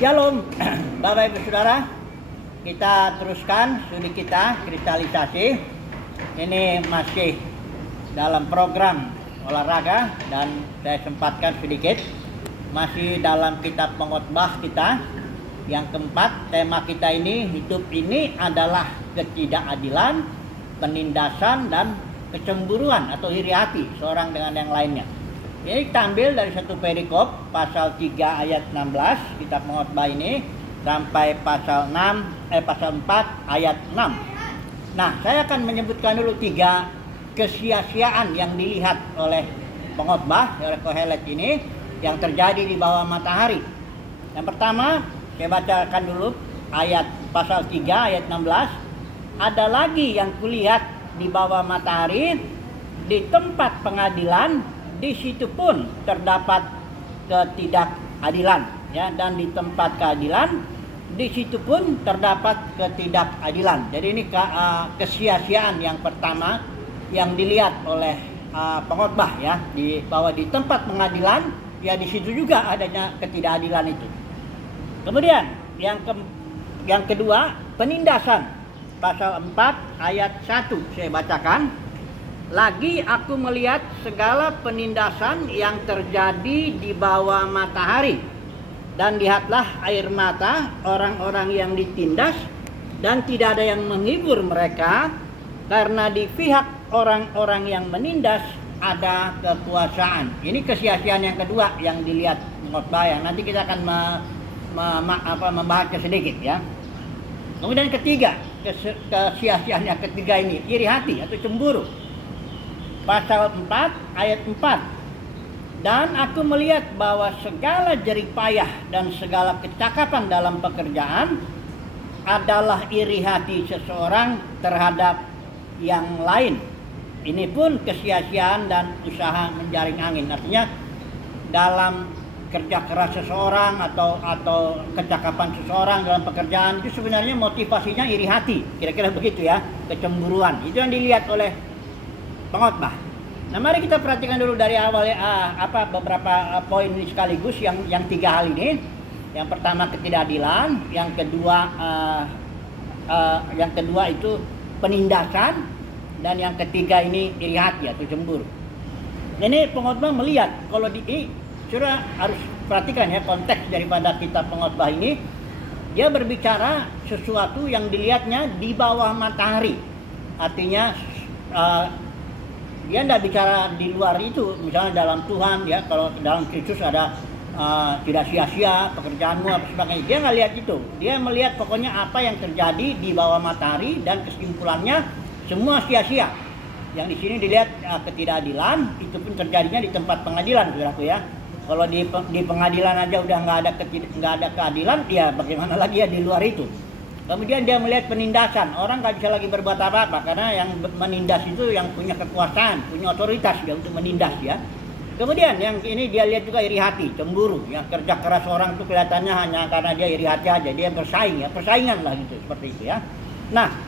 Shalom, Bapak Ibu Saudara. Kita teruskan studi kita kristalisasi. Ini masih dalam program olahraga dan saya sempatkan sedikit masih dalam kitab pengkhotbah kita yang keempat. Tema kita ini, hidup ini adalah ketidakadilan, penindasan dan kecemburuan atau iri hati seorang dengan yang lainnya. Ini kita ambil dari satu perikop pasal 3 ayat 16 kitab pengkhotbah ini sampai pasal 4 ayat 6. Nah, saya akan menyebutkan dulu 3 kesia-siaan yang dilihat oleh pengkhotbah, oleh Kohelet ini yang terjadi di bawah matahari. Yang pertama, saya bacakan dulu ayat pasal 3 ayat 16. Ada lagi yang kulihat di bawah matahari, di tempat pengadilan, di situ pun terdapat ketidakadilan, ya, dan di tempat keadilan, di situ pun terdapat ketidakadilan. Jadi ini kesia-siaan yang pertama yang dilihat oleh pengkhotbah, ya, bahwa di tempat pengadilan, ya, di situ juga adanya ketidakadilan itu. Kemudian yang kedua, penindasan. Pasal 4 ayat 1 saya bacakan. Lagi aku melihat segala penindasan yang terjadi di bawah matahari, dan lihatlah air mata orang-orang yang ditindas, dan tidak ada yang menghibur mereka, karena di pihak orang-orang yang menindas ada kekuasaan. Ini kesia-siaan yang kedua yang dilihat pengkhotbah, yang nanti kita akan membahasnya sedikit, ya. Kemudian ketiga, kesia-siaan yang ketiga ini, iri hati atau cemburu. Pasal 4 ayat 4. Dan aku melihat bahwa segala jerih payah dan segala kecakapan dalam pekerjaan adalah iri hati seseorang terhadap yang lain. Ini pun kesia-siaan dan usaha menjaring angin. Artinya dalam kerja keras seseorang atau kecakapan seseorang dalam pekerjaan itu sebenarnya motivasinya iri hati. Kira-kira begitu, ya, kecemburuan. Itu yang dilihat oleh pengkhotbah. Nah, mari kita perhatikan dulu dari awal, beberapa poin ini sekaligus yang 3 hal ini. Yang pertama ketidakadilan, yang kedua itu penindasan, dan yang ketiga ini iri hati atau cemburu. Ini pengkhotbah melihat, kalau Saudara harus perhatikan, ya, konteks daripada kitab pengkhotbah ini. Dia berbicara sesuatu yang dilihatnya di bawah matahari. Artinya dia tidak bicara di luar itu, misalnya dalam Tuhan, ya, kalau dalam Kristus ada tidak sia-sia pekerjaanmu apa sebagainya. Dia nggak lihat itu. Dia melihat pokoknya apa yang terjadi di bawah matahari, dan kesimpulannya semua sia-sia. Yang di sini dilihat ketidakadilan, itu pun terjadinya di tempat pengadilan, saudaraku, ya. Kalau di pengadilan aja udah nggak ada keadilan, ya bagaimana lagi ya di luar itu. Kemudian dia melihat penindasan, orang nggak bisa lagi berbuat apa-apa karena yang menindas itu yang punya kekuasaan, punya otoritas dia untuk menindas, ya. Kemudian yang ini dia lihat juga iri hati, cemburu, ya. Kerja keras orang itu kelihatannya hanya karena dia iri hati aja, dia bersaing, ya, persaingan lah gitu, seperti itu, ya. Nah,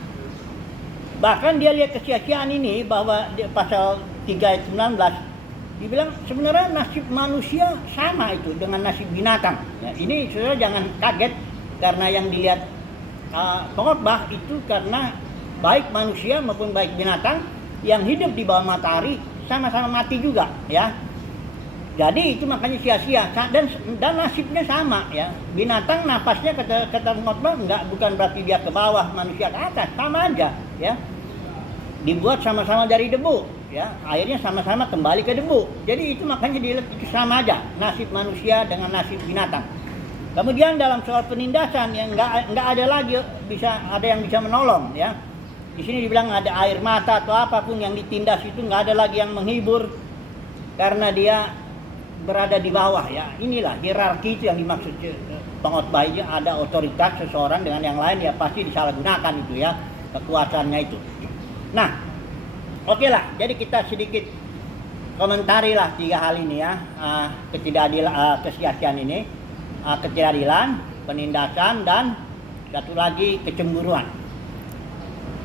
bahkan dia lihat kesia-siaan ini bahwa di pasal 3 ayat 19 dibilang sebenarnya nasib manusia sama itu dengan nasib binatang. Ya, ini saudara jangan kaget karena yang dilihat pengkhotbah itu karena baik manusia maupun baik binatang yang hidup di bawah matahari sama-sama mati juga, ya. Jadi itu makanya sia-sia dan nasibnya sama, ya. Binatang napasnya kata pengkhotbah bukan berarti dia ke bawah, manusia ke atas, sama aja, ya. Dibuat sama-sama dari debu, ya. Akhirnya sama-sama kembali ke debu. Jadi itu makanya dilihat itu sama aja nasib manusia dengan nasib binatang. Kemudian dalam soal penindasan yang nggak ada lagi ada yang bisa menolong, ya. Di sini dibilang ada air mata atau apapun yang ditindas itu nggak ada lagi yang menghibur karena dia berada di bawah, ya. Inilah hierarki itu yang dimaksud pengkhotbah. Ada otoritas seseorang dengan yang lain, ya, pasti disalahgunakan itu, ya, kekuasaannya itu. Nah, oke lah. Jadi kita sedikit komentari lah 3 hal ini, ya, ketidakadilan, kesia-siaan ini. Ketidakadilan, penindasan, dan satu lagi kecemburuan.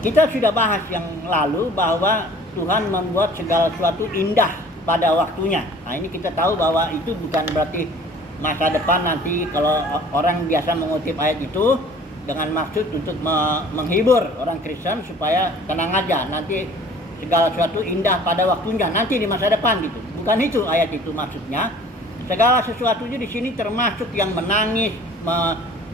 Kita sudah bahas yang lalu bahwa Tuhan membuat segala sesuatu indah pada waktunya. Nah, ini kita tahu bahwa itu bukan berarti masa depan nanti kalau orang biasa mengutip ayat itu dengan maksud untuk menghibur orang Kristen supaya tenang aja, nanti segala sesuatu indah pada waktunya nanti di masa depan gitu. Bukan itu ayat itu maksudnya. Segala sesuatunya di sini termasuk yang menangis,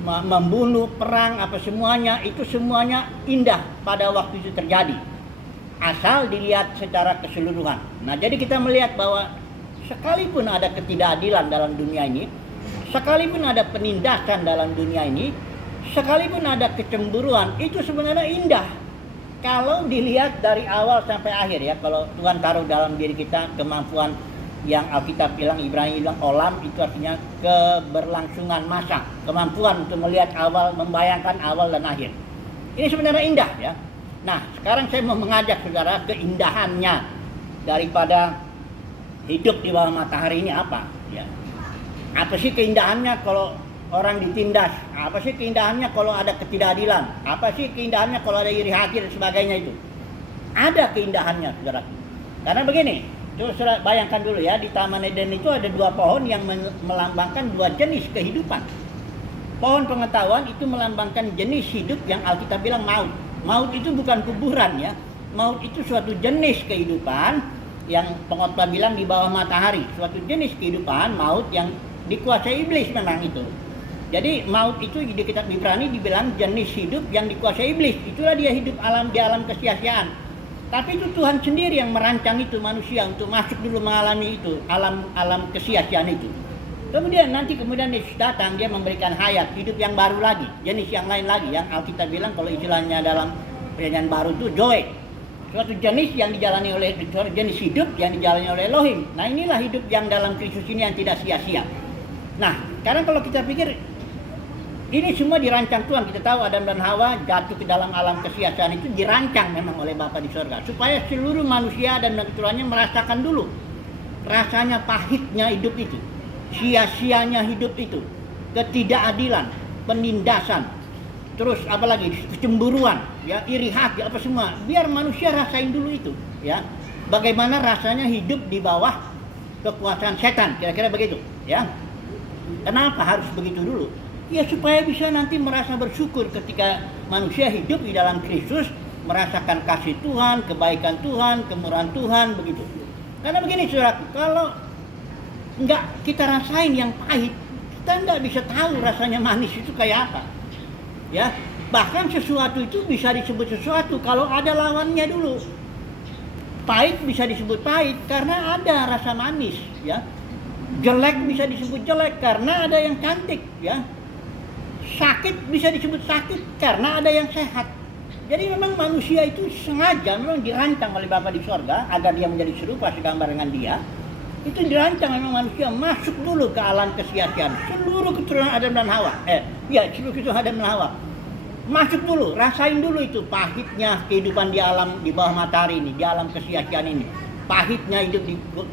membunuh, perang, apa semuanya itu semuanya indah pada waktu itu terjadi. Asal dilihat secara keseluruhan. Nah, jadi kita melihat bahwa sekalipun ada ketidakadilan dalam dunia ini, sekalipun ada penindasan dalam dunia ini, sekalipun ada kecemburuan, itu sebenarnya indah. Kalau dilihat dari awal sampai akhir ya, kalau Tuhan taruh dalam diri kita kemampuan yang Alkitab bilang, Ibrani bilang olam, itu artinya keberlangsungan masa, kemampuan untuk melihat awal, membayangkan awal dan akhir. Ini sebenarnya indah ya. Nah, sekarang saya mau mengajak saudara keindahannya daripada hidup di bawah matahari ini apa? Ya. Apa sih keindahannya kalau orang ditindas? Apa sih keindahannya kalau ada ketidakadilan? Apa sih keindahannya kalau ada iri hati dan sebagainya itu? Ada keindahannya, saudara. Karena begini, saudara bayangkan dulu ya, di Taman Eden itu ada dua pohon yang melambangkan dua jenis kehidupan. Pohon pengetahuan itu melambangkan jenis hidup yang Alkitab bilang maut. Maut itu bukan kuburan ya. Maut itu suatu jenis kehidupan yang pengkhotbah bilang di bawah matahari. Suatu jenis kehidupan maut yang dikuasai iblis memang itu. Jadi maut itu di kitab Ibrani dibilang jenis hidup yang dikuasai iblis. Itulah dia hidup di alam kesia-siaan. Tapi itu Tuhan sendiri yang merancang itu manusia untuk masuk dulu mengalami itu alam kesia-siaan itu. Kemudian Yesus datang, dia memberikan hayat, hidup yang baru lagi, jenis yang lain lagi, yang Alkitab bilang kalau istilahnya dalam perjanjian baru itu joy. Suatu jenis yang dijalani oleh, jenis hidup yang dijalani oleh Elohim. Nah, inilah hidup yang dalam Kristus ini yang tidak sia-sia. Nah, sekarang kalau kita pikir ini semua dirancang Tuhan. Kita tahu Adam dan Hawa jatuh ke dalam alam kesia-siaan itu dirancang memang oleh Bapa di surga supaya seluruh manusia dan keturunannya merasakan dulu rasanya pahitnya hidup itu, sia-sianya hidup itu, ketidakadilan, penindasan, terus apalagi kecemburuan, ya, iri hati, apa semua. Biar manusia rasain dulu itu, ya. Bagaimana rasanya hidup di bawah kekuasaan setan, kira-kira begitu, ya. Kenapa harus begitu dulu? Ya supaya bisa nanti merasa bersyukur ketika manusia hidup di dalam Kristus, merasakan kasih Tuhan, kebaikan Tuhan, kemurahan Tuhan, begitu. Karena begini saudaraku, kalau enggak kita rasain yang pahit, kita enggak bisa tahu rasanya manis itu kayak apa. Ya, bahkan sesuatu itu bisa disebut sesuatu kalau ada lawannya dulu. Pahit bisa disebut pahit karena ada rasa manis, ya. Jelek bisa disebut jelek karena ada yang cantik, ya. Sakit bisa disebut sakit karena ada yang sehat. Jadi memang manusia itu sengaja memang dirancang oleh Bapa di sorga agar dia menjadi serupa segambar dengan dia. Itu dirancang memang manusia masuk dulu ke alam kesia-siaan. Seluruh keturunan Adam dan Hawa. Seluruh keturunan Adam dan Hawa. Masuk dulu, rasain dulu itu pahitnya kehidupan di alam di bawah matahari ini, di alam kesia-siaan ini. Pahitnya hidup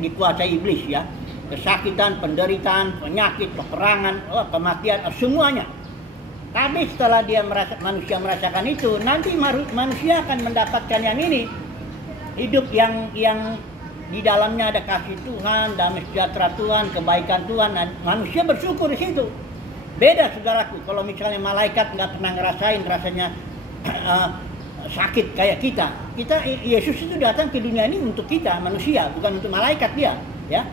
dikuasai iblis, ya. Kesakitan, penderitaan, penyakit, peperangan, kematian, semuanya. Tapi setelah manusia merasakan itu, nanti manusia akan mendapatkan yang ini. Hidup yang di dalamnya ada kasih Tuhan, damai sejahtera Tuhan, kebaikan Tuhan, dan manusia bersyukur di situ. Beda saudaraku, kalau misalnya malaikat nggak pernah ngerasain rasanya sakit kayak kita. Yesus itu datang ke dunia ini untuk kita manusia, bukan untuk malaikat dia, ya.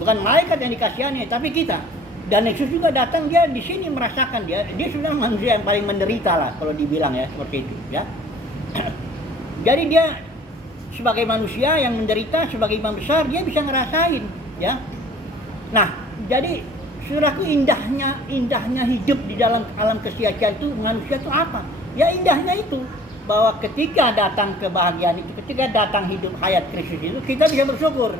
Bukan malaikat yang dikasihani, tapi kita. Dan Yesus juga datang, dia di sini merasakan dia sudah manusia yang paling menderita lah kalau dibilang, ya, seperti itu, ya. Jadi dia sebagai manusia yang menderita, sebagai imam besar, dia bisa ngerasain, ya. Nah, jadi saudaraku, indahnya hidup di dalam alam kesia-siaan itu manusia itu apa? Ya indahnya itu bahwa ketika datang kebahagiaan itu, ketika datang hidup hayat Kristus itu, kita bisa bersyukur.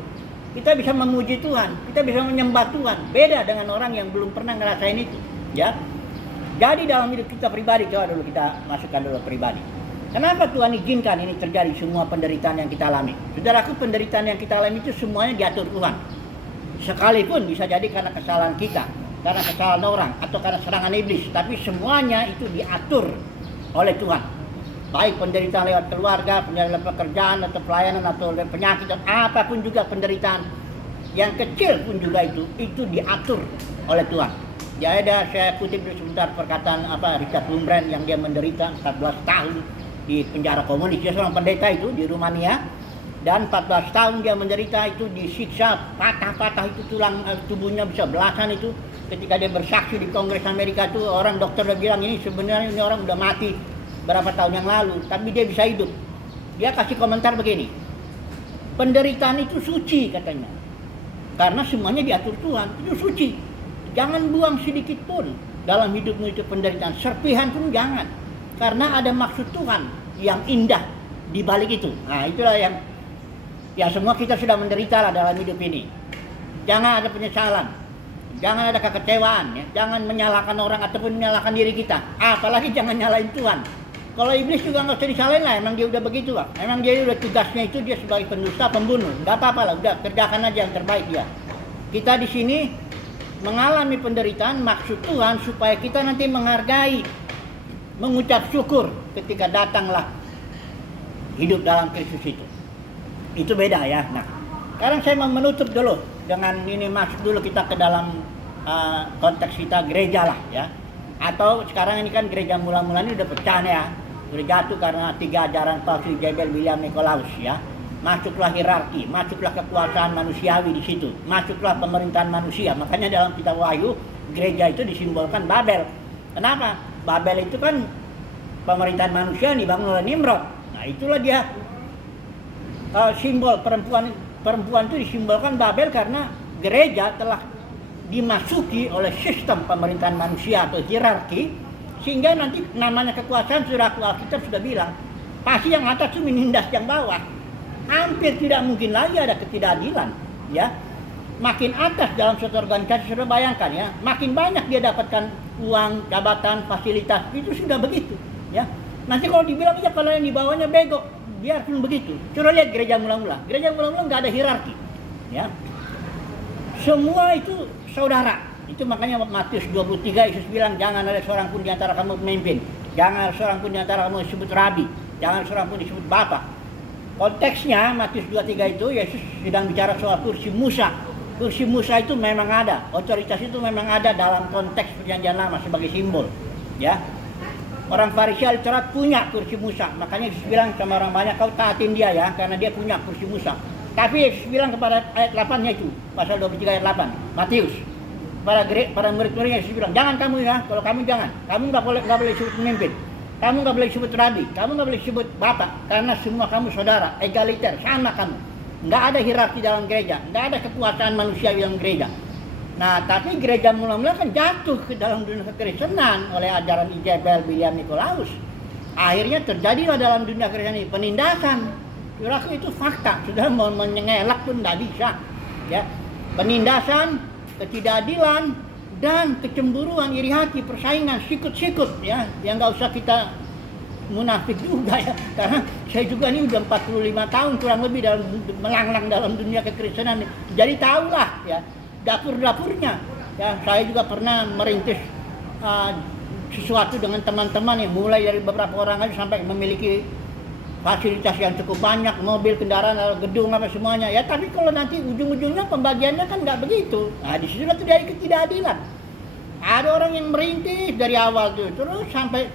Kita bisa memuji Tuhan, kita bisa menyembah Tuhan. Beda dengan orang yang belum pernah ngerasain itu, ya. Jadi dalam hidup kita pribadi, coba dulu kita masukkan dulu pribadi. Kenapa Tuhan izinkan ini terjadi semua penderitaan yang kita alami? Saudaraku, penderitaan yang kita alami itu semuanya diatur Tuhan. Sekalipun bisa jadi karena kesalahan kita, karena kesalahan orang, atau karena serangan iblis, tapi semuanya itu diatur oleh Tuhan. Baik penderitaan lewat keluarga, penderitaan lewat pekerjaan, atau pelayanan, atau penyakit, atau apapun juga penderitaan yang kecil pun juga itu diatur oleh Tuhan. Ya ada, saya kutip dulu sebentar perkataan Richard Wurmbrand yang dia menderita 14 tahun di penjara komunis. Dia seorang pendeta itu di Rumania, dan 14 tahun dia menderita itu, disiksa patah-patah itu tulang tubuhnya bisa belasan itu. Ketika dia bersaksi di Kongres Amerika itu, orang dokter udah bilang ini sebenarnya ini orang udah mati berapa tahun yang lalu, tapi dia bisa hidup. Dia kasih komentar begini, penderitaan itu suci katanya, karena semuanya diatur Tuhan, itu suci. Jangan buang sedikit pun dalam hidupmu itu penderitaan, serpihan pun jangan, karena ada maksud Tuhan yang indah di balik itu. Nah itulah yang ya semua kita sudah menderita lah dalam hidup ini. Jangan ada penyesalan, jangan ada kekecewaan, ya. Jangan menyalahkan orang ataupun menyalahkan diri kita, apalagi jangan nyalain Tuhan. Kalau iblis juga nggak usah disalahin lah, emang dia udah begitu lah. Emang dia udah tugasnya itu, dia sebagai pendusta, pembunuh. Nggak apa-apa lah, udah kerjakan aja yang terbaik dia. Kita di sini mengalami penderitaan, maksud Tuhan supaya kita nanti menghargai, mengucap syukur ketika datanglah hidup dalam Kristus itu. Itu beda ya. Nah, sekarang saya mau menutup dulu dengan ini, masuk dulu kita ke dalam konteks kita gereja lah ya. Atau sekarang ini kan gereja mula-mula ini udah pecah ya. Udah jatuh karena 3 ajaran palsu Jebel, William, Nikolaus ya. Masuklah hierarki, masuklah kekuasaan manusiawi di situ, masuklah pemerintahan manusia. Makanya dalam kitab Wahyu gereja itu disimbolkan Babel. Kenapa? Babel itu kan pemerintahan manusia dibangun oleh Nimrod. Nah itulah dia simbol perempuan itu disimbolkan Babel, karena gereja telah dimasuki oleh sistem pemerintahan manusia atau hierarki, sehingga nanti namanya kekuasaan, sudah Alkitab sudah bilang pasti yang atas itu menindas yang bawah. Hampir tidak mungkin lagi ada ketidakadilan ya. Makin atas dalam suatu organisasi, sudah bayangkan ya, makin banyak dia dapatkan uang, jabatan, fasilitas, itu sudah begitu ya. Nanti kalau dibilang ya kalau yang di bawahnya bego, biarpun begitu. Coba lihat gereja mula-mula nggak ada hierarki ya. Semua itu saudara. Itu makanya Matius 23 Yesus bilang jangan ada seorang pun di antara kamu pemimpin, jangan ada seorang pun di antara kamu disebut rabi, jangan ada seorang pun disebut bapak. Konteksnya Matius 23 itu Yesus sedang bicara soal kursi Musa. Kursi Musa itu memang ada, otoritas itu memang ada dalam konteks perjanjian lama sebagai simbol ya. Orang Farisi Alkitab punya kursi Musa, makanya Yesus bilang sama orang banyak, kau taatin dia ya, karena dia punya kursi Musa. Tapi Yesus bilang kepada ayat 8-nya itu, pasal 23 ayat 8, Matius. Para murid-muridnya Yesus bilang, jangan kamu ya, kalau kamu jangan. Kamu nggak boleh disebut pemimpin. Kamu nggak boleh disebut rabi. Kamu nggak boleh disebut bapak. Karena semua kamu saudara, egaliter, sama kamu. Nggak ada hierarki dalam gereja. Nggak ada kekuasaan manusia dalam gereja. Nah, tapi gereja mula-mula kan jatuh ke dalam dunia kekristenan oleh ajaran Jebel, William, Nikolaus. Akhirnya terjadilah dalam dunia kekristenan ini penindasan. Kira-kira itu fakta. Sudah mau menyengelak pun nggak bisa. Ya, penindasan, ketidakadilan, dan kecemburuan, iri hati, persaingan, sikut-sikut ya, yang nggak usah kita munafik juga ya, karena saya juga ini udah 45 tahun kurang lebih dalam melanglang dalam dunia kekristenan, jadi tahulah ya dapur-dapurnya ya. Saya juga pernah merintis sesuatu dengan teman-teman yang mulai dari beberapa orang aja sampai memiliki fasilitas yang cukup banyak, mobil, kendaraan, gedung, apa semuanya ya. Tapi kalau nanti ujung-ujungnya pembagiannya kan nggak begitu. Nah disitulah terjadi ketidakadilan. Ada orang yang merintis dari awal tuh, terus sampai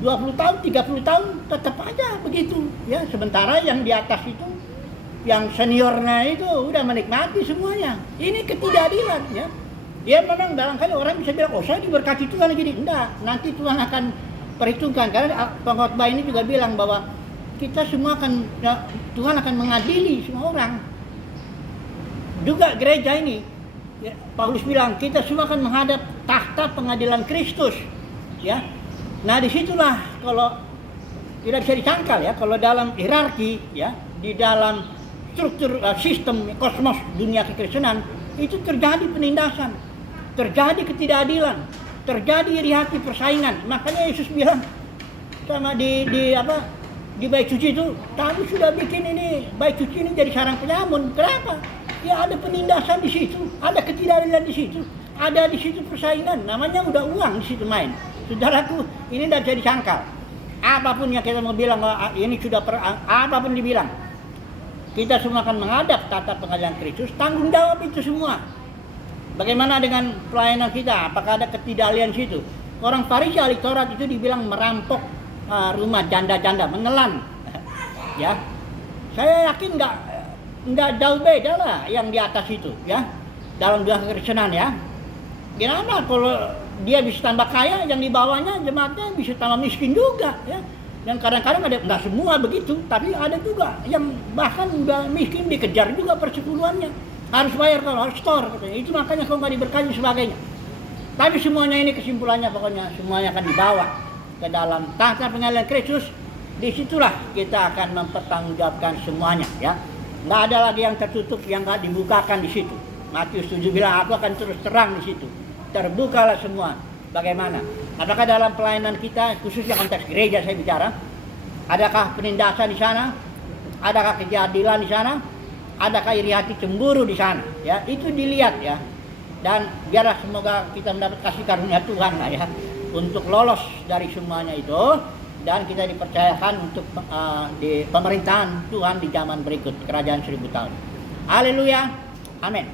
20 tahun, 30 tahun tetap aja begitu ya. Sementara yang di atas itu, yang seniornya itu udah menikmati semuanya. Ini ketidakadilan ya. Dia memang barangkali orang bisa bilang, oh saya diberkati Tuhan gini. Enggak, nanti Tuhan akan perhitungkan, karena pengkhotbah ini juga bilang bahwa kita semua akan ya, Tuhan akan mengadili semua orang. Juga gereja ini ya, Paulus bilang kita semua akan menghadap tahta pengadilan Kristus ya. Nah disitulah kalau tidak bisa disangkal ya, kalau dalam hierarki ya, di dalam struktur sistem kosmos dunia kekristenan itu terjadi penindasan, terjadi ketidakadilan, terjadi iri hati, persaingan. Makanya Yesus bilang sama di bait suci itu, kami sudah bikin ini bait suci ini jadi sarang penyamun. Kenapa? Ya ada penindasan di situ, ada ketidakadilan di situ, ada di situ persaingan. Namanya udah uang di situ main. Saudaraku, ini tidak bisa disangkal. Apapun yang kita mau bilang ini sudah apapun dibilang, kita semua akan menghadap tata pengadilan Kristus, tanggung jawab itu semua. Bagaimana dengan pelayanan kita? Apakah ada ketidakadilan situ? Orang Farisi ahli Taurat itu dibilang merampok rumah janda-janda, menelan. Ya, saya yakin nggak jauh beda lah yang di atas itu, ya, dalam dua kekristenan, ya. Gimana kalau dia bisa tambah kaya, yang di bawahnya jemaatnya bisa tambah miskin juga, ya. Dan kadang-kadang ada, nggak semua begitu, tapi ada juga yang bahkan udah miskin dikejar juga persepuluhannya, harus bayar kalau harus store, katanya. Itu makanya kau nggak diberkati sebagainya. Tapi semuanya ini kesimpulannya pokoknya semuanya akan dibawa ke dalam tahta pengadilan Kristus. Disitulah kita akan mempertanggungjawabkan semuanya, ya. Nggak ada lagi yang tertutup, yang nggak dibukakan di situ. Matius 7 bilang, aku akan terus terang di situ. Terbukalah semua. Bagaimana? Apakah dalam pelayanan kita, khususnya konteks gereja saya bicara, adakah penindasan di sana? Adakah kejadilan di sana? Adakah iri hati cemburu di sana? Ya, itu dilihat, ya. Dan biarlah semoga kita mendapat kasih karunia Tuhan lah, ya, untuk lolos dari semuanya itu, dan kita dipercayakan untuk di pemerintahan Tuhan di zaman berikut, kerajaan 1000 tahun. Haleluya. Amin.